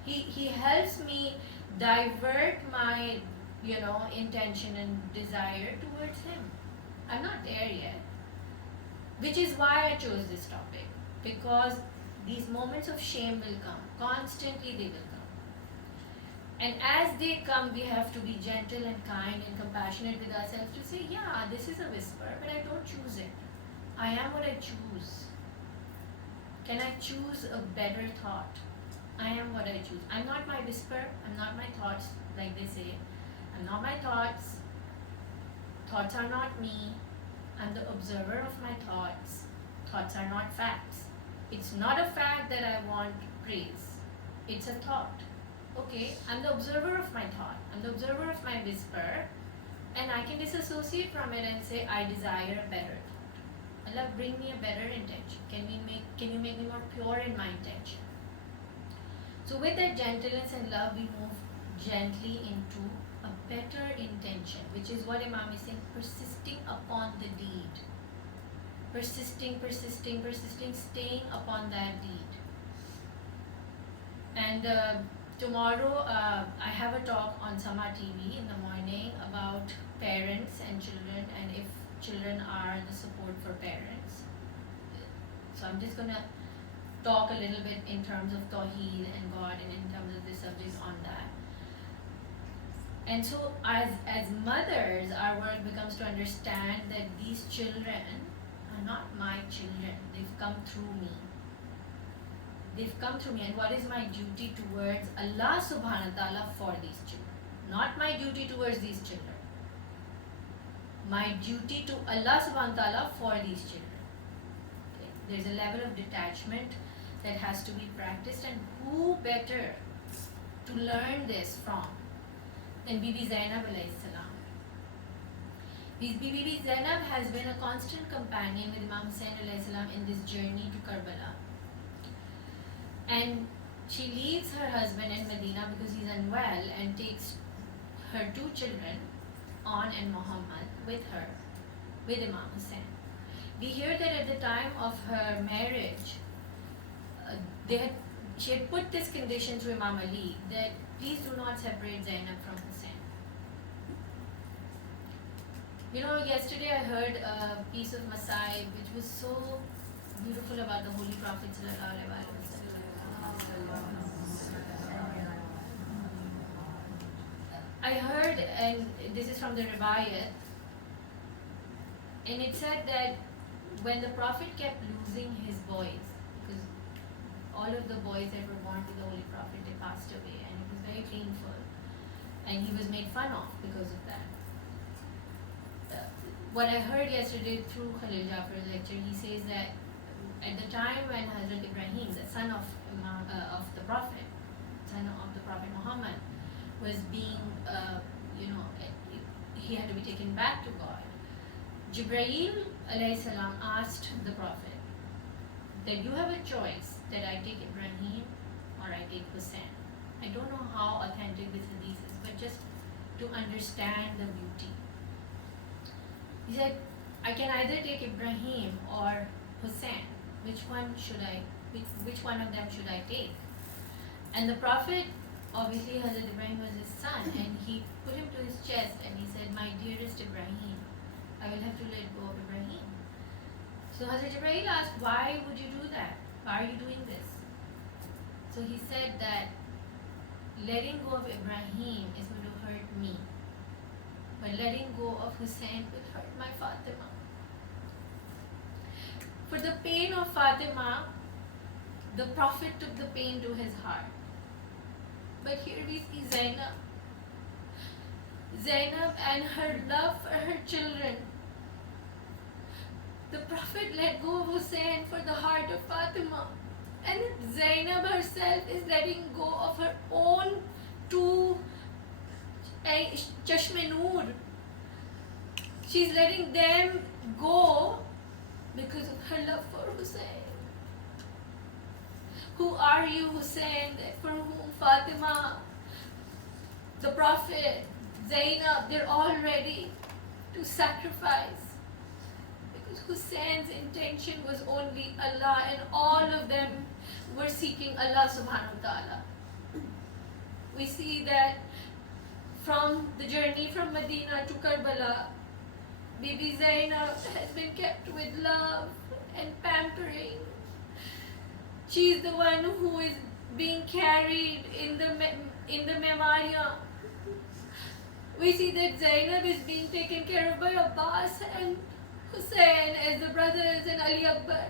he helps me divert my intention and desire towards him. I'm not there yet, which is why I chose this topic, because these moments of shame will come constantly. They will come, and as they come, we have to be gentle and kind and compassionate with ourselves to say, yeah, this is a whisper, but I don't choose it. I am what I choose. Can I choose a better thought? I am what I choose. I'm not my whisper, I'm not my thoughts, like they say. I'm not my thoughts. Thoughts are not me. I'm the observer of my thoughts. Thoughts are not facts. It's not a fact that I want praise. It's a thought. Okay, I'm the observer of my thought. I'm the observer of my whisper, and I can disassociate from it and say, I desire a better thought. Allah, bring me a better intention. Can you make me more pure in my intention? So with that gentleness and love, we move gently into a better intention, which is what Imam is saying, persisting upon the deed. Persisting, staying upon that deed. And tomorrow I have a talk on Sama TV in the morning about parents and children, and if children are the support for parents. So I'm just gonna talk a little bit in terms of Tawheed and God, and in terms of the subjects on that. And so as mothers, our work becomes to understand that these children are not my children. They've come through me. And what is my duty towards Allah subhanahu wa ta'ala for these children? Not my duty towards these children. My duty to Allah subhanahu wa ta'ala for these children. Okay. There's a level of detachment that has to be practiced, and who better to learn this from than Bibi Zainab alayhi salam. Bibi Zainab has been a constant companion with Imam Hussain alayhi salam in this journey to Karbala. And she leaves her husband in Medina because he's unwell, and takes her two children, On and Muhammad, with her, with Imam Hussain. We hear that at the time of her marriage, she had put this condition to Imam Ali that please do not separate Zainab from Hussain. You know, yesterday I heard a piece of Masai which was so beautiful about the Holy Prophet sallallahu alaihi wasallam. I heard, and this is from the Riwayat, and it said that when the Prophet kept losing his boys, because all of the boys that were born to the Holy Prophet, they passed away, and it was very painful, and he was made fun of because of that. What I heard yesterday through Khalil Jafar's lecture, he says that at the time when Hazrat Ibrahim, the son of the Prophet, son of the Prophet Muhammad, was being, he had to be taken back to God. Jibreel alayhi salam asked the Prophet that you have a choice, that I take Ibrahim or I take Hussein. I don't know how authentic this hadith is, but just to understand the beauty. He said, I can either take Ibrahim or Hussein. Which one of them should I take? And the Prophet, obviously Hazrat Ibrahim was his son, and he put him to his chest and he said, my dearest Ibrahim, I will have to let go of Ibrahim. So Hazrat Ibrahim asked, why would you do that? Why are you doing this? So he said that letting go of Ibrahim is going to hurt me, but letting go of Hussein will hurt my Fatima. For the pain of Fatima, the Prophet took the pain to his heart. But here we see Zainab. Zainab and her love for her children. The Prophet let go of Hussein for the heart of Fatima. And Zainab herself is letting go of her own two Chashme-Noor. She's letting them go because of her love for Hussein. Who are you, Hussein, for whom Fatima, the Prophet, Zainab, they're all ready to sacrifice? Because Hussein's intention was only Allah, and all of them were seeking Allah subhanahu wa ta'ala. We see that from the journey from Medina to Karbala, Bibi Zainab has been kept with love and pampering. She is the one who is being carried in the Memariya. We see that Zainab is being taken care of by Abbas and Hussein as the brothers, and Ali Akbar.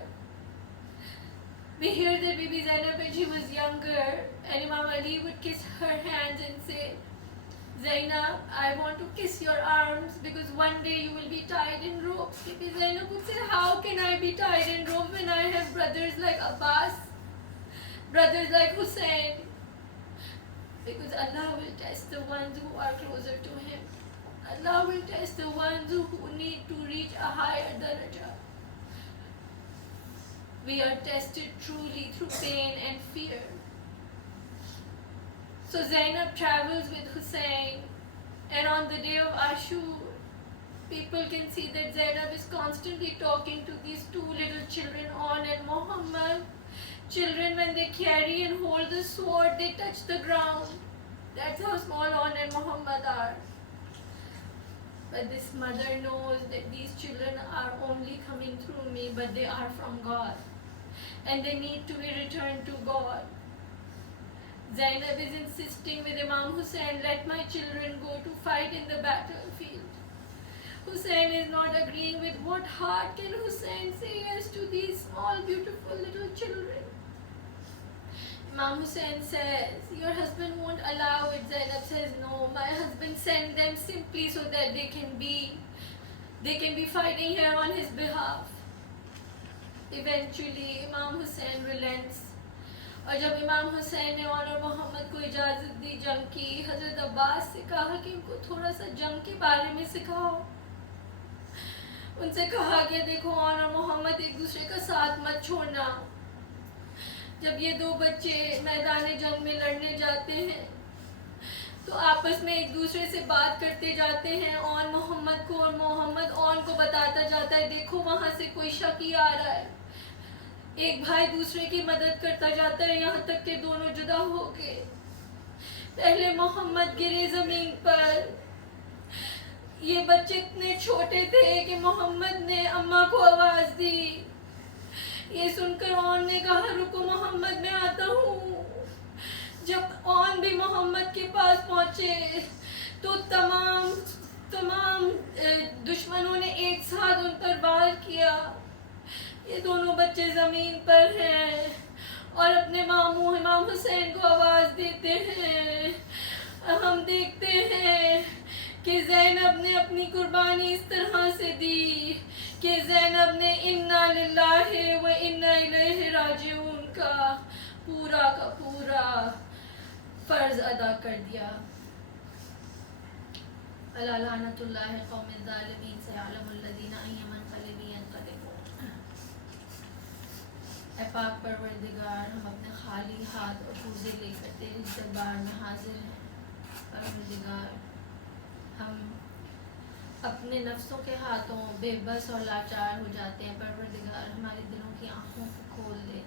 We hear that Bibi Zainab, when she was younger, and Imam Ali would kiss her hands and say, Zainab, I want to kiss your arms because one day you will be tied in ropes. Bibi Zainab would say, how can I be tied in ropes when I have brothers like Abbas, brothers like Hussein? Because Allah will test the ones who are closer to Him. Allah will test the ones who need to reach a higher daraja. We are tested truly through pain and fear. So Zainab travels with Hussein, and on the day of Ashur, people can see that Zainab is constantly talking to these two little children, On and Muhammad. Children, when they carry and hold the sword, they touch the ground. That's how small On and Muhammad are. But this mother knows that these children are only coming through me, but they are from God. And they need to be returned to God. Zainab is insisting with Imam Hussein, let my children go to fight in the battlefield. Hussein is not agreeing. With what heart can Hussein say yes to these small, beautiful little children? Imam Hussein says, your husband won't allow it. Zainab says, no, my husband sent them simply so that they can be fighting here on his behalf. Eventually, Imam Hussein relents. और जब इमाम हुसैन ने और मोहम्मद को इजाज़त दी जंग की, हज़रत अब्बास से कहा कि इनको थोड़ा सा जंग के बारे में सिखाओ. उनसे कहा कि देखो और मोहम्मद एक दूसरे का साथ मत छोड़ना. जब ये दो बच्चे मैदान जंग में लड़ने जाते हैं तो आपस में एक दूसरे से बात करते जाते हैं, और मोहम्मद को, और मोहम्मद और को बताता जाता है देखो वहाँ से कोई शकी आ रहा है. एक भाई दूसरे की मदद करता जाता है, यहाँ तक कि दोनों जुदा हो गए. पहले मोहम्मद गिरे जमीन पर, ये बच्चे इतने छोटे थे कि मोहम्मद ने अम्मा को आवाज़ दी। ये सुनकर ऑन ने कहा रुको मोहम्मद मैं आता हूँ। जब ऑन भी मोहम्मद के पास पहुँचे तो तमाम दुश्मनों ने एक साथ उन पर वार किया। ये दोनों बच्चे ज़मीन पर हैं और अपने मामू इमाम हुसैन को आवाज़ देते हैं। हम देखते हैं कि ज़ैनब ने अपनी कुर्बानी इस तरह से दी कि ज़ैनब ने इन्ना लिल्लाहि व इन्ना इलैहि राजिऊन का पूरा फ़र्ज़ अदा कर दिया। अला लानतुल्लाहि क़ौमिज़ ज़ालिमीन सयअलमुल्लज़ीना अय्यमनक़लिबिन यन्क़लिबून। ऐ पाक परवरदिगार, हम अपने खाली हाथ और पूजे लेकर तेरे दरबार में हाजिर हैं। परवरदिगार, हम अपने नफ्सों के हाथों बेबस और लाचार हो जाते हैं। परवरदिगार, हमारे दिलों की आँखों को खोल दे,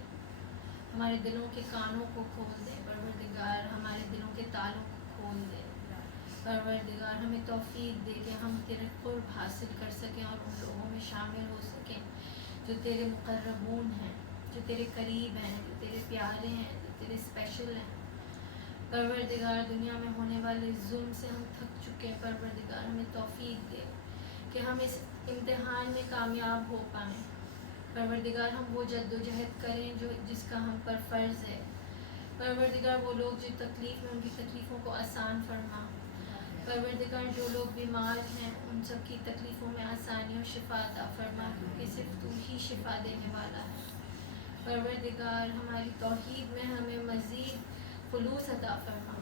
हमारे दिलों के कानों को खोल दे। परवरदिगार, हमारे दिलों के तालों को खोल दे। परवरदिगार, हमें तौफीक दे कि हम तेरे क़ुर्ब हासिल कर सकें और उन लोगों में शामिल हो सकें जो तेरे मुक़र्रबून हैं, जो तेरे करीब हैं, जो तेरे प्यारे हैं, जो तेरे स्पेशल हैं। परवरदिगार, दुनिया में होने वाले जुल्म से हम थक चुके हैं। परवरदिगार, हमें तौफीक दे कि हम इस इम्तिहान में कामयाब हो पाएँ। परवरदिगार, हम वो जद्दोजहद करें जो जिसका हम पर फ़र्ज़ है। परवरदिगार, वो लोग जो तकलीफ़ में, उनकी तकलीफ़ों को आसान फरमा। परवरदिगार, जो लोग बीमार हैं उन सब की तकलीफ़ों में आसानी और शिफा अता फरमा, क्योंकि सिर्फ तू ही शिफा देने वाला है। परवरदिगार, हमारी तौहीद में हमें मज़ीद खुलूस अता फरमा।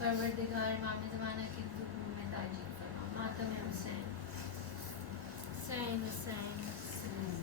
परवरदिगार, इमाम ज़माना की ज़ुल्म में ताजील फरमा। मातम हुसैन, हुसैन, हुसैन, हुसैन।